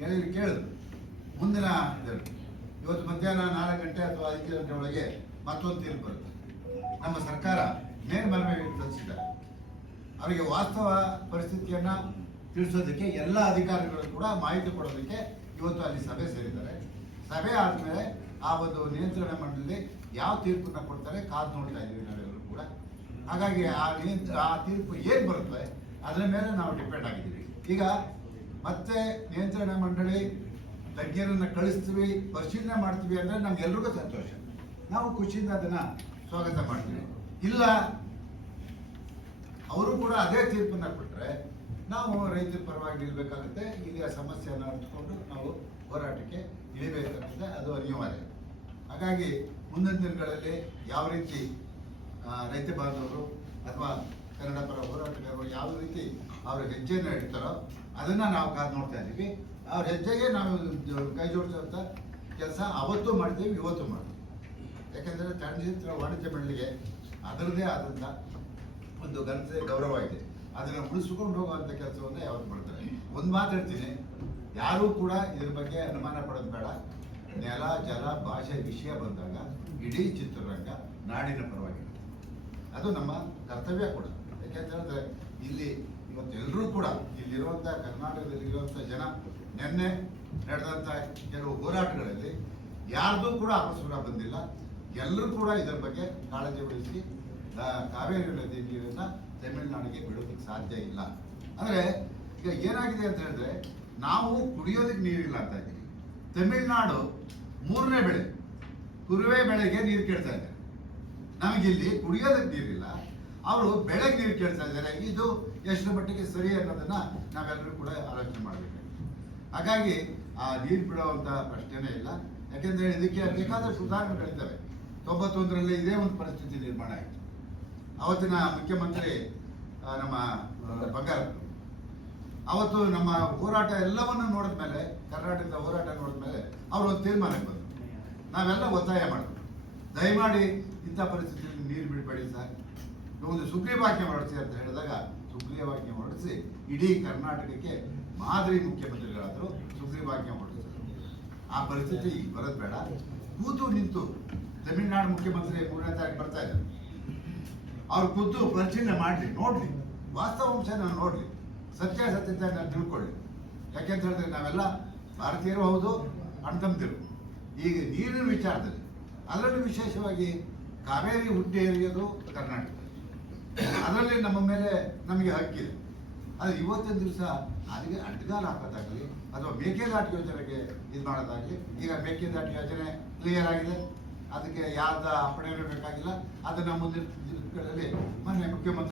ಗೆಳೆಯರು ಕೇಳಿದ್ರು ಮುಂದಿನ ಇದರಲ್ಲಿ ಇವತ್ತು ಮಧ್ಯಾಹ್ನ 4 ಗಂಟೆ ಅಥವಾ 5 ಗಂಟೆ ಒಳಗೆ ಮತ್ತೊಂದು ತೀರ್ಪು ಬರುತ್ತೆ. ನಮ್ಮ ಸರ್ಕಾರ ಮೇಲ್ಮನವಿ ಸಲ್ಲಿಸಿದ್ದಾರೆ. ಅವರಿಗೆ ವಾಸ್ತವ ಪರಿಸ್ಥಿತಿಯನ್ನ ತಿಳಿಸೋದಕ್ಕೆ ಎಲ್ಲ ಅಧಿಕಾರಿಗಳು ಕೂಡ ಮಾಹಿತಿ ಕೊಡೋದಕ್ಕೆ ಇವತ್ತು ಅಲ್ಲಿ ಸಭೆ ಸೇರಿದ್ದಾರೆ. ಸಭೆ ಆದಮೇಲೆ ಆ ಒಂದು ನಿಯಂತ್ರಣ ಮಂಡಳಿ ಯಾವ ತೀರ್ಪನ್ನ ಕೊಡ್ತಾರೆ ಕಾದು ನೋಡ್ತಾ ಇದ್ದೀವಿ ನಾವೆಲ್ಲರೂ ಕೂಡ. ಹಾಗಾಗಿ ಆ ತೀರ್ಪು ಏನು ಬರುತ್ತೆ ಅದರ ಮೇಲೆ ನಾವು ಡಿಪೆಂಡ್ ಆಗಿದ್ದೀವಿ. ಈಗ ಮತ್ತೆ ನಿಯಂತ್ರಣ ಮಂಡಳಿ ತಜ್ಞರನ್ನ ಕಳಿಸ್ತೀವಿ, ಪರಿಶೀಲನೆ ಮಾಡ್ತೀವಿ ಅಂದರೆ ನಮ್ಗೆಲ್ರಿಗೂ ಸಂತೋಷ, ನಾವು ಖುಷಿಯಿಂದ ಅದನ್ನ ಸ್ವಾಗತ ಮಾಡ್ತೀವಿ. ಇಲ್ಲ ಅವರು ಕೂಡ ಅದೇ ತೀರ್ಪನ್ನ ಕೊಟ್ಟರೆ ನಾವು ರೈತರ ಪರವಾಗಿ ನಿಲ್ಬೇಕಾಗುತ್ತೆ. ಈಗ ಸಮಸ್ಯೆಯನ್ನು ಅರ್ಥಕೊಂಡು ನಾವು ಹೋರಾಟಕ್ಕೆ ಇಳಿಬೇಕಾಗುತ್ತೆ, ಅದು ಅನಿವಾರ್ಯ. ಹಾಗಾಗಿ ಮುಂದಿನ ದಿನಗಳಲ್ಲಿ ಯಾವ ರೀತಿ ರೈತ ಬಾಂಧವರು ಅಥವಾ ಕನ್ನಡ ಪರ ಹೋರಾಟಗಾರರು ಯಾವ ರೀತಿ ಅವ್ರ ಹೆಜ್ಜೆಯನ್ನು ಇಡ್ತಾರೋ ಅದನ್ನ ನಾವು ಕಾದು ನೋಡ್ತಾ ಇದ್ದೀವಿ. ಅವ್ರ ಹೆಜ್ಜೆಗೆ ನಾವು ಕೈ ಜೋಡಿಸುವಂಥ ಕೆಲಸ ಅವತ್ತು ಮಾಡ್ತೀವಿ, ಇವತ್ತು ಮಾಡ್ತೀವಿ. ಯಾಕೆಂದರೆ ಚಲನಚಿತ್ರ ವಾಣಿಜ್ಯ ಮಂಡಳಿಗೆ ಅದರದೇ ಆದಂಥ ಒಂದು ಘನತೆ ಗೌರವ ಇದೆ. ಅದನ್ನು ಉಳಿಸ್ಕೊಂಡು ಹೋಗುವಂಥ ಕೆಲಸವನ್ನು ಯಾವತ್ತು ಮಾಡ್ತಾರೆ. ಒಂದು ಮಾತು ಹೇಳ್ತೀನಿ, ಯಾರೂ ಕೂಡ ಇದ್ರ ಬಗ್ಗೆ ಅನುಮಾನ ಪಡೋದು ಬೇಡ. ನೆಲ, ಜಲ, ಭಾಷೆ ವಿಷಯ ಬಂದಾಗ ಇಡೀ ಚಿತ್ರರಂಗ ನಾಡಿನ ಪರವಾಗಿರುತ್ತೆ. ಅದು ನಮ್ಮ ಕರ್ತವ್ಯ ಕೂಡ. ಯಾಕೆಂತಂದ್ರೆ ಇಲ್ಲಿ ಇವತ್ತೆಲ್ಲರೂ ಕೂಡ ಇಲ್ಲಿರುವಂಥ ಕರ್ನಾಟಕದಲ್ಲಿರುವಂಥ ಜನ ನಿನ್ನೆ ನಡೆದಂಥ ಕೆಲವು ಹೋರಾಟಗಳಲ್ಲಿ ಯಾರ್ದೂ ಕೂಡ ಅಪಸ್ವರ ಬಂದಿಲ್ಲ. ಎಲ್ಲರೂ ಕೂಡ ಇದರ ಬಗ್ಗೆ ಕಾಳಜಿ ವಹಿಸಿ ಕಾವೇರಿ ನದಿ ನೀರನ್ನ ತಮಿಳುನಾಡಿಗೆ ಬಿಡೋದಕ್ಕೆ ಸಾಧ್ಯ ಇಲ್ಲ. ಅಂದರೆ ಈಗ ಏನಾಗಿದೆ ಅಂತ ಹೇಳಿದ್ರೆ, ನಾವು ಕುಡಿಯೋದಕ್ಕೆ ನೀರಿಲ್ಲ ಅಂತ ಇದ್ದೀವಿ. ತಮಿಳುನಾಡು 3ನೇ ಬೆಳೆ ಕುರುವೆ ಬೆಳೆಗೆ ನೀರು ಕೇಳ್ತಾ ಇದ್ದಾರೆ. ನಮಗಿಲ್ಲಿ ಕುಡಿಯೋದಕ್ಕೆ ನೀರಿಲ್ಲ, ಅವರು ಬೆಳೆಗೆ ನೀರು ಕೇಳ್ತಾ ಇದ್ದಾರೆ. ಇದು ಎಷ್ಟು ಮಟ್ಟಿಗೆ ಸರಿ ಅನ್ನೋದನ್ನ ನಾವೆಲ್ಲರೂ ಕೂಡ ಆಲೋಚನೆ ಮಾಡಬೇಕು. ಹಾಗಾಗಿ ಆ ನೀರು ಬಿಡುವಂಥ ಪ್ರಶ್ನೆನೇ ಇಲ್ಲ. ಯಾಕೆಂದ್ರೆ ಇದಕ್ಕೆ ಬೇಕಾದಷ್ಟು ಉದಾಹರಣೆಗಳಿದ್ದಾವೆ. 91ರಲ್ಲಿ ಇದೇ ಒಂದು ಪರಿಸ್ಥಿತಿ ನಿರ್ಮಾಣ ಆಯಿತು. ಅವತ್ತಿನ ಮುಖ್ಯಮಂತ್ರಿ ನಮ್ಮ ಬಂಗಾರಪ್ಪ ಅವತ್ತು ನಮ್ಮ ಹೋರಾಟ ಎಲ್ಲವನ್ನು ನೋಡಿದ ಮೇಲೆ, ಕರ್ನಾಟಕದ ಹೋರಾಟ ನೋಡಿದ ಮೇಲೆ ಅವರು ಒಂದು ತೀರ್ಮಾನಕ್ಕೆ ಬಂದರು. ನಾವೆಲ್ಲ ಒತ್ತಾಯ ಮಾಡಿದ್ರು, ದಯಮಾಡಿ ಇಂಥ ಪರಿಸ್ಥಿತಿಯಲ್ಲಿ ನೀರು ಬಿಡಬೇಡಿ ಸರ್, ಒಂದು ಸುಗ್ರೀವಾಜ್ಞೆ ಹೊರಡಿಸಿ ಅಂತ ಹೇಳಿದಾಗ ಸುಗ್ರೀವಾಜ್ಞೆ ಹೊರಡಿಸಿ ಇಡೀ ಕರ್ನಾಟಕಕ್ಕೆ ಮಾದರಿ ಮುಖ್ಯಮಂತ್ರಿಗಳಾದರು. ಸುಗ್ರೀವಾಜ್ಞೆ ಹೊರಡಿಸಿದ್ರು. ಆ ಪರಿಸ್ಥಿತಿ ಈಗ ಬರೋದು ಬೇಡ. ಕೂತು ನಿಂತು ತಮಿಳುನಾಡು ಮುಖ್ಯಮಂತ್ರಿ 3ನೇ ತಾರೀಕು ಬರ್ತಾ ಇದ್ದಾರೆ, ಅವ್ರು ಖುದ್ದು ಪರಿಶೀಲನೆ ಮಾಡಲಿ, ನೋಡ್ಲಿ, ವಾಸ್ತವಾಂಶನ ನೋಡ್ಲಿ, ಸತ್ಯಾಸತ್ಯತೆ ತಿಳ್ಕೊಳ್ಳಿ. ಯಾಕೆಂತ ಹೇಳಿದ್ರೆ ನಾವೆಲ್ಲ ಭಾರತೀಯರು ಹೌದು, ಅಣ್ತಂದಿರು. ಈಗ ನೀರಿನ ವಿಚಾರದಲ್ಲಿ ಅದರಲ್ಲೂ ವಿಶೇಷವಾಗಿ ಕಾವೇರಿ ಹುಟ್ಟಿ ಹರಿಯೋದು ಕರ್ನಾಟಕ, ಅದರಲ್ಲಿ ನಮ್ಮ ಮೇಲೆ ನಮಗೆ ಹಕ್ಕಿದೆ. ಆದರೆ ಇವತ್ತಿನ ದಿವಸ ಅದಕ್ಕೆ ಅಡ್ಡಗಾಲ ಹಾಕೋದಾಗಲಿ ಅಥವಾ ಮೇಕೆದಾಟು ಯೋಜನೆಗೆ ಇದು ಮಾಡೋದಾಗಲಿ, ಈಗ ಮೇಕೆದಾಟು ಯೋಜನೆ ಕ್ಲಿಯರ್ ಆಗಿದೆ, ಅದಕ್ಕೆ ಯಾರ್ದ ಅಪ್ಪಣೆ ಬೇಕಾಗಿಲ್ಲ. ಅದನ್ನು ಮುಂದಿನ ದಿನಗಳಲ್ಲಿ ಮೊನ್ನೆ ಮುಖ್ಯಮಂತ್ರಿ